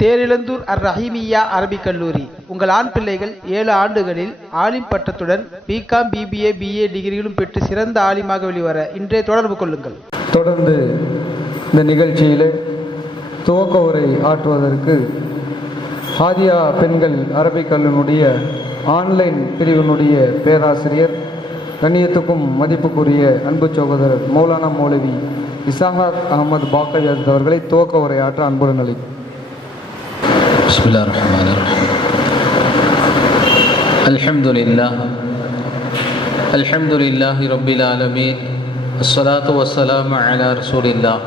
தேரிழந்தூர் அர் ரஹீமியா அரபிக் கல்லூரி. உங்கள் ஆண் பிள்ளைகள் ஏழு ஆண்டுகளில் ஆலிம் பட்டத்துடன் பிகாம் பிபிஏ பிஏ டிகிரிகளும் பெற்று சிறந்த ஆலிமாக வெளிவர இன்றே தொடர்பு கொள்ளுங்கள். தொடர்ந்து இந்த நிகழ்ச்சியிலே துவக்க உரை ஆற்றுவதற்கு ஹாதியா பெண்கள் அரபிக் கல்லூரியினுடைய ஆன்லைன் பிரிவினுடைய பேராசிரியர் கண்ணியத்துக்கும் மதிப்புக்குரிய அன்பு சகோதரர் மௌலானா மௌலவி இசாஹாத் அகமது பாக்கஜத் அவர்களை துவக்க உரை ஆற்ற அன்புடன் அளிக்கும் بسم الله الرحمن الرحيم. الحمد لله الحمد لله رب العالمين. الصلاة والسلام على رسول الله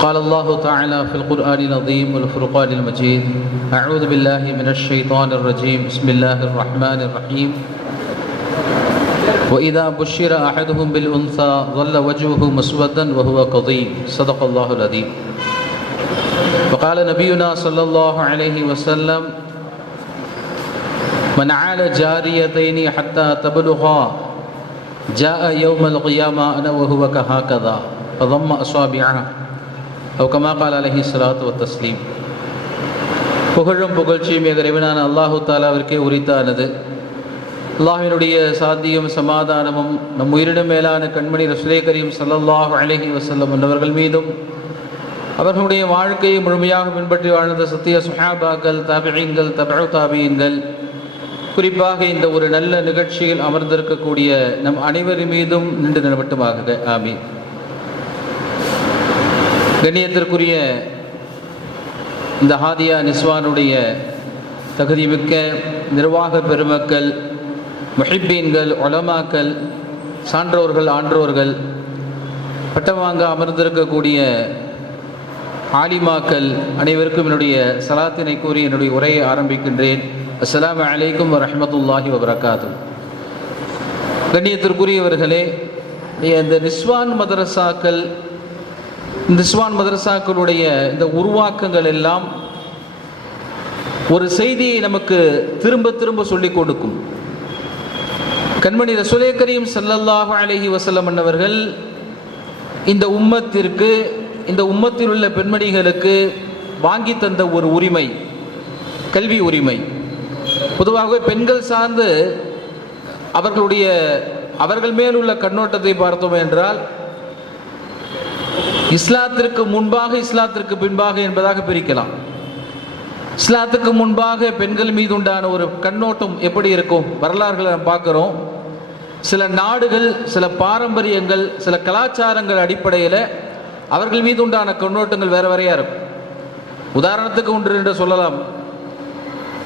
قال الله تعالى في القرآن العظيم والفرقان المجيد أعوذ بالله من الشيطان الرجيم. بسم الله الرحمن الرحيم. وإذا بشر أحدهم بالأنثى ظل وجهه مسودا وهو كظيم. صدق الله العظيم. وقال نبينا صلى الله عليه وسلم من عال جاريتين حتى تبلغا جاء يوم القيامة أنا وهو كهكذا فضم أصابعه أو كما قال عليه الصلاة والتسليم புகழும் புகழ்ச்சியும் எங்கள் இறைவனான அல்லாஹு தாலாவிற்கே உரித்தானது அல்லாஹினுடைய சாத்தியும் சமாதானமும் நம் உயிரினும் மேலான கண்மணி ரசுலே கரீம் சல்லல்லாஹு அலைஹி வஸல்லம் என்பவர்கள் மீதும் அவர்களுடைய வாழ்க்கையை முழுமையாக பின்பற்றி வாழ்ந்த சத்திய சுஹாபாக்கள் தாபியங்கள் தபு தாபியங்கள் குறிப்பாக இந்த ஒரு நல்ல நிகழ்ச்சியில் அமர்ந்திருக்கக்கூடிய நம் அனைவரின் மீதும் நின்று நிலவட்டுமாக ஆமி கண்ணியத்திற்குரிய இந்த ஹாதியா நிஸ்வானுடைய தகுதிமிக்க நிர்வாக பெருமக்கள் முஹிப்பீன்கள் ஒலமாக்கள் சான்றோர்கள் ஆன்றோர்கள் பட்டம் வாங்க அமர்ந்திருக்கக்கூடிய ஆலிமாக்கள் அனைவருக்கும் என்னுடைய சலாத்தினை கூறி என்னுடைய உரையை ஆரம்பிக்கின்றேன். அஸ்லாம் அலைக்கும் வரமத்துல்லாஹி வபரகாத்து கண்ணியத்திற்குரியவர்களே இந்த நிஸ்வான் மதரசாக்கள் நிஸ்வான் மதரசாக்களுடைய இந்த உருவாக்கங்கள் எல்லாம் ஒரு செய்தியை நமக்கு திரும்ப திரும்ப சொல்லிக் கொடுக்கும். கண்மணி ரசுலே கரீம் சல்லல்லாஹு அலஹி வசல்லம் அன்னவர்கள் இந்த உம்மத்திற்கு இந்த உம்மத்தில் உள்ள பெண்மணிகளுக்கு வாங்கி தந்த ஒரு உரிமை கல்வி உரிமை. பொதுவாகவே பெண்கள் சார்ந்து அவர்களுடைய அவர்கள் மேல் உள்ள கண்ணோட்டத்தை பார்த்தோம் என்றால் இஸ்லாத்திற்கு முன்பாக இஸ்லாத்திற்கு பின்பாக என்பதாக பிரிக்கலாம். இஸ்லாத்துக்கு முன்பாக பெண்கள் மீது உண்டான ஒரு கண்ணோட்டம் எப்படி இருக்கும்? வரலாறுகளை நாம் பார்க்குறோம். சில நாடுகள் சில பாரம்பரியங்கள் சில கலாச்சாரங்கள் அடிப்படையில் அவர்கள் மீது உண்டான கண்ணோட்டங்கள் வேற வேறையாக இருக்கும். உதாரணத்துக்கு ஒன்று என்று சொல்லலாம்.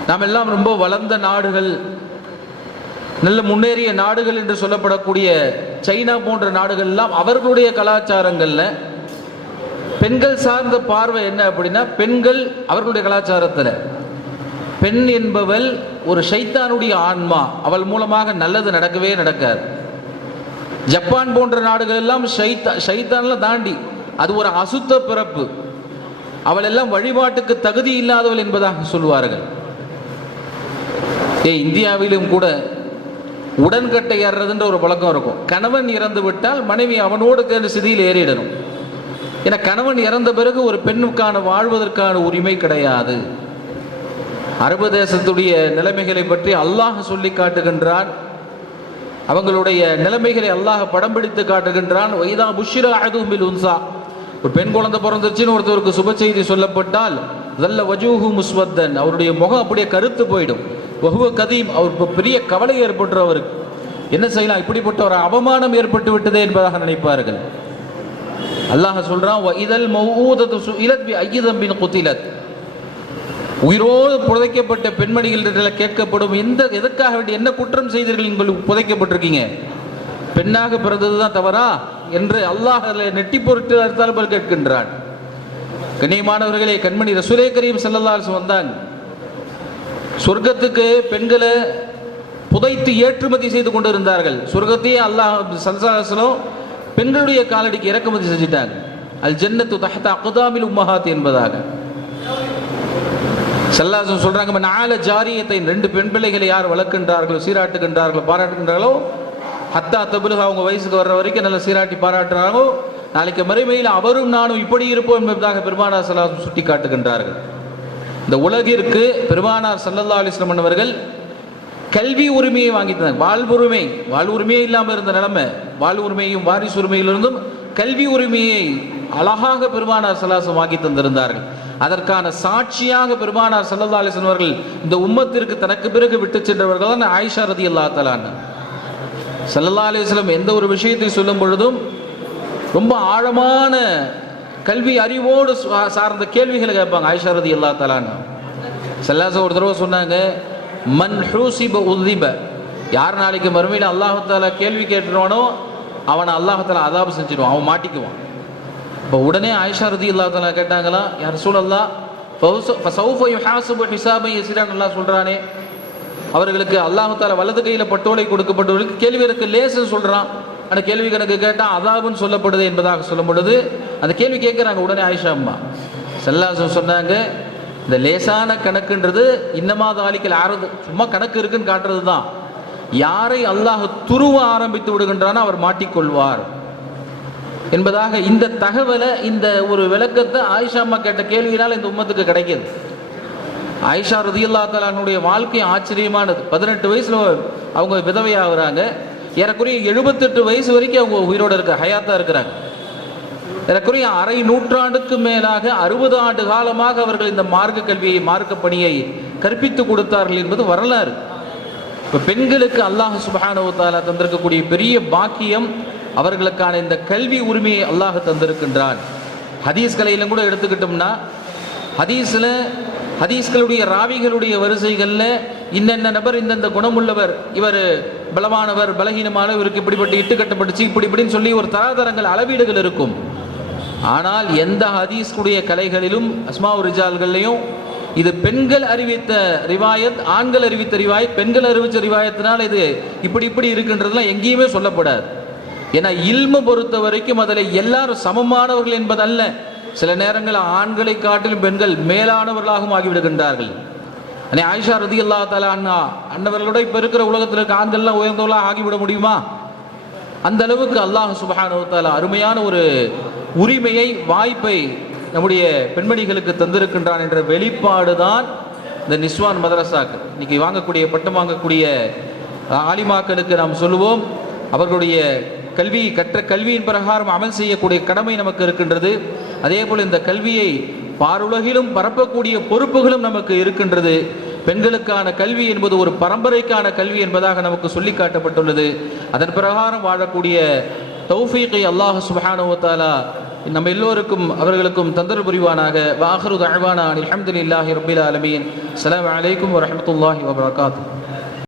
நாம் எல்லாம் ரொம்ப வளர்ந்த நாடுகள் நல்ல முன்னேறிய நாடுகள் என்று சொல்லப்படக்கூடிய சைனா போன்ற நாடுகள் எல்லாம் அவர்களுடைய கலாச்சாரங்களில் பெண்கள் சார்ந்த பார்வை என்ன அப்படின்னா பெண்கள் அவர்களுடைய கலாச்சாரத்தில். பெண் என்பவள் ஒரு சைத்தானுடைய ஆன்மா. அவள் மூலமாக நல்லது நடக்கவே நடக்காது. ஜப்பான் போன்ற நாடுகள் எல்லாம் சைத்தா சைத்தான்ல தாண்டி அது ஒரு அசுத்த பிறப்பு. அவள் எல்லாம் வழிபாட்டுக்கு தகுதி இல்லாதவள் என்பதாக சொல்வார்கள். ஏ இந்தியாவிலும் கூட உடன்கட்டை ஏறுறதுன்ற ஒரு பழக்கம் இருக்கும். கணவன் இறந்து விட்டால் மனைவி அவனோடு சேர்ந்து சிதியில் ஏறிடணும். ஏன்னா கணவன் இறந்த பிறகு ஒரு பெண்ணுக்கான வாழ்வதற்கான உரிமை கிடையாது. அரபு தேசத்துடைய நிலைமைகளை பற்றி அல்லாஹ் சொல்லி காட்டுகின்றான். அவங்களுடைய நிலைமைகளை அல்லாஹ் படம் பிடித்து காட்டுகின்றான். வைதா புஷிரா அதுமில் உன்சா. ஒரு பெண் குழந்தை பிறந்துருச்சுன்னு ஒருத்தருக்கு சுப செய்தி சொல்லப்பட்டால் நல்ல வஜூஹு முஸ்வத்தன். அவருடைய முகம் அப்படியே கருத்து போயிடும். வகுவ கதீம். அவர் பெரிய கவலை ஏற்பட்டு அவருக்கு என்ன செய்யலாம்? இப்படிப்பட்ட ஒரு அவமானம் ஏற்பட்டு விட்டதே என்பதாக நினைப்பார்கள். அல்லாஹ் சொல்றான் இதழ் மௌதத்து சுஇலத் பி ஐயதம்பின் குத்திலத். உயிரோடு புதைக்கப்பட்ட பெண்மணிகளிடத்தில் கேட்கப்படும் எந்த எதற்காக வேண்டிய என்ன குற்றம் செய்தீர்கள் உங்களுக்கு புதைக்கப்பட்டிருக்கீங்க. பெண்ணாக பிறந்தது தான் தவறா? என்று அல்லாஹ் நெட்டி பொருட்டு அறுத்தால் கேட்கின்றான். கண்ணியமானவர்களே கண்மணி ரசூலே கரீம் செல்லல்லாஸ் வந்தாங்க சொர்க்கத்துக்கு பெண்களை புதைத்து ஏற்றுமதி செய்து கொண்டு இருந்தார்கள் சொர்க்கத்தையே அல்லாஹ் சல்சாசனம் பெண்களுடைய காலடிக்கு இறக்குமதி செஞ்சிட்டாங்க. அல் ஜன்னத்து தஹத் அகுதாமில் உம்மஹாத் என்பதாக. சல்லாசம் சொல்றாங்க நாலு ஜாரியத்தை ரெண்டு பெண் பிள்ளைகளை யார் வளர்க்கின்றார்களோ சீராட்டுகின்றார்களோ பாராட்டுகின்றார்களோ ஹத்தா தபுலுக அவங்க வயசுக்கு வர்ற வரைக்கும் நல்லா சீராட்டி பாராட்டுறாங்க. நாளைக்கு மறுமையில் அவரும் நானும் இப்படி இருப்போம் என்பதாக பெருமானார் சல்லாஹ் சுட்டி காட்டுகின்றார்கள் இந்த உலகிற்கு பெருமானார் சல்லல்லா அலிஸ்லம் அவர்கள் கல்வி உரிமையை வாங்கி தந்தாங்க. வாழ்வுரிமை வாழ்வுரிமையே இல்லாமல் இருந்த நிலைமை. வாழ்வுரிமையும் வாரிசு உரிமையிலிருந்தும் கல்வி உரிமையை அழகாக பெருமானார் சல்லாசம் வாங்கி தந்திருந்தார்கள். அதற்கான சாட்சியாக பெருமானார் சல்லல்லா அலிஸ்லம் அவர்கள் இந்த உம்மத்திற்கு தனக்கு பிறகு விட்டு சென்றவர்கள் தான் ஆயிஷா ரதி அல்லா தலான் சல்லல்லா அலிஸ்லம் எந்த ஒரு விஷயத்தை சொல்லும் பொழுதும் ரொம்ப ஆழமான கல்வி அறிவோடு சா- சார்ந்த கேள்விகளை கேட்பாங்க. ஆயிஷா ரதி அல்லா தலான்னு செல்லாச ஒரு தடவை சொன்னாங்க மன் ஹூசிப உதிப. யார் நாளைக்கு மறுமையில் அல்லாஹால கேள்வி கேட்டுருவானோ அவனை அல்லாஹால அதாபு செஞ்சிருவான். அவன் மாட்டிக்குவான். இப்போ உடனே ஆயிஷா ரதி அல்லா தலா கேட்டாங்களா யார் சூழல்லா ஹிசாபை எசிரான் நல்லா சொல்கிறானே அவர்களுக்கு அல்லாஹால வலது கையில் பட்டோலை கொடுக்கப்பட்டவர்களுக்கு கேள்வி எனக்கு லேசுன்னு சொல்றான். அந்த கேள்வி கணக்கு கேட்டால் அதாபுன்னு சொல்லப்படுது என்பதாக சொல்லும் பொழுது அந்த கேள்வி கேட்குறாங்க உடனே ஆயிஷா அம்மா. செல்லாசம் சொன்னாங்க இந்த லேசான கணக்குன்றது இன்னமாத ஆலிக்கல் ஆறுது சும்மா கணக்கு இருக்குன்னு காட்டுறது தான். யாரை அல்லாஹ் துருவ ஆரம்பித்து விடுகின்றானோ அவர் மாட்டிக்கொள்வார். என்பதாக இந்த தகவலை இந்த ஒரு விளக்கத்தை ஆயிஷா அம்மா கேட்ட கேள்வியினால் இந்த உம்மத்துக்கு கிடைக்கிது. ஆயிஷா ரதியுல்லா தலானுடைய வாழ்க்கை ஆச்சரியமானது. பதினெட்டு வயசுல அவங்க விதவையாகிறாங்க ஏறக்குறைய எழுபத்தெட்டு வயசு வரைக்கும் அவங்க உயிரோட இருக்க ஹயாத்தா இருக்கிறாங்க. ஏறக்குறைய அரை நூற்றாண்டுக்கு மேலாக அறுபது ஆண்டு காலமாக அவர்கள் இந்த மார்க்க கல்வியை மார்க்க பணியை கற்பித்து கொடுத்தார்கள் என்பது வரலாறு. இப்போ பெண்களுக்கு அல்லாஹ் சுபஹானஹு தந்திருக்கக்கூடிய பெரிய பாக்கியம் அவர்களுக்கான இந்த கல்வி உரிமையை அல்லாஹ் தந்திருக்கின்றான். ஹதீஸ் கலையிலும் கூட எடுத்துக்கிட்டோம்னா ஹதீஸில் ஹதீஸ்களுடைய ராவிகளுடைய வரிசைகளில் இன்னென்ன நபர் இந்தந்த குணமுள்ளவர் இவர் பலமானவர் பலகீனமானவர் இவருக்கு இப்படிப்பட்ட இட்டு கட்டப்பட்டுச்சு இப்படி இப்படின்னு சொல்லி ஒரு தராதரங்கள் அளவீடுகள் இருக்கும். ஆனால் எந்த ஹதீஸ்குடைய கலைகளிலும் அஸ்மா ரிஜால்கள்லையும் இது பெண்கள் அறிவித்த ரிவாயத் ஆண்கள் அறிவித்த ரிவாயத் பெண்கள் அறிவித்த ரிவாயத்தினால் இது இப்படி இப்படி இருக்குன்றதுலாம் எங்கேயுமே சொல்லப்படாது. ஏன்னா இல்மு பொறுத்த வரைக்கும் அதில் எல்லாரும் சமமானவர்கள் என்பதல்ல. சில நேரங்களில் ஆண்களை காட்டிலும் பெண்கள் மேலானவர்களாகவும் ஆகிவிடுகின்றார்கள். அண்ணே ஆயிஷா ரதி அல்லா தாலா அண்ணா அன்னவர்களோட இப்போ இருக்கிற உலகத்தில் இருக்க ஆண்கள்லாம் உயர்ந்தவர்களாக ஆகிவிட முடியுமா? அந்த அளவுக்கு அல்லாஹ் சுபஹானுவத்தால அருமையான ஒரு உரிமையை வாய்ப்பை நம்முடைய பெண்மணிகளுக்கு தந்திருக்கின்றான் என்ற வெளிப்பாடு தான் இந்த நிஸ்வான் மதரசாக்கு. இன்னைக்கு வாங்கக்கூடிய பட்டம் வாங்கக்கூடிய ஆலிமாக்களுக்கு நாம் சொல்லுவோம் அவர்களுடைய கல்வி கற்ற கல்வியின் பிரகாரம் அமல் செய்யக்கூடிய கடமை நமக்கு இருக்கின்றது. அதே போல் இந்த கல்வியை பாருலகிலும் பரப்பக்கூடிய பொறுப்புகளும் நமக்கு இருக்கின்றது. பெண்களுக்கான கல்வி என்பது ஒரு பரம்பரைக்கான கல்வி என்பதாக நமக்கு சொல்லி காட்டப்பட்டுள்ளது. அதன் பிரகாரம் வாழக்கூடிய தௌஃபீக்கை அல்லாஹ் சுப்ஹானஹு நம்ம எல்லோருக்கும் அவர்களுக்கும் தந்தர் புரிவானாக. வாஹரு தழ்வானா அலமதுல்லாஹி ரபில் ஆலமீன். அலாம் வலைக்கம் வரமத்துல்லாஹி வபரகாத்துஹு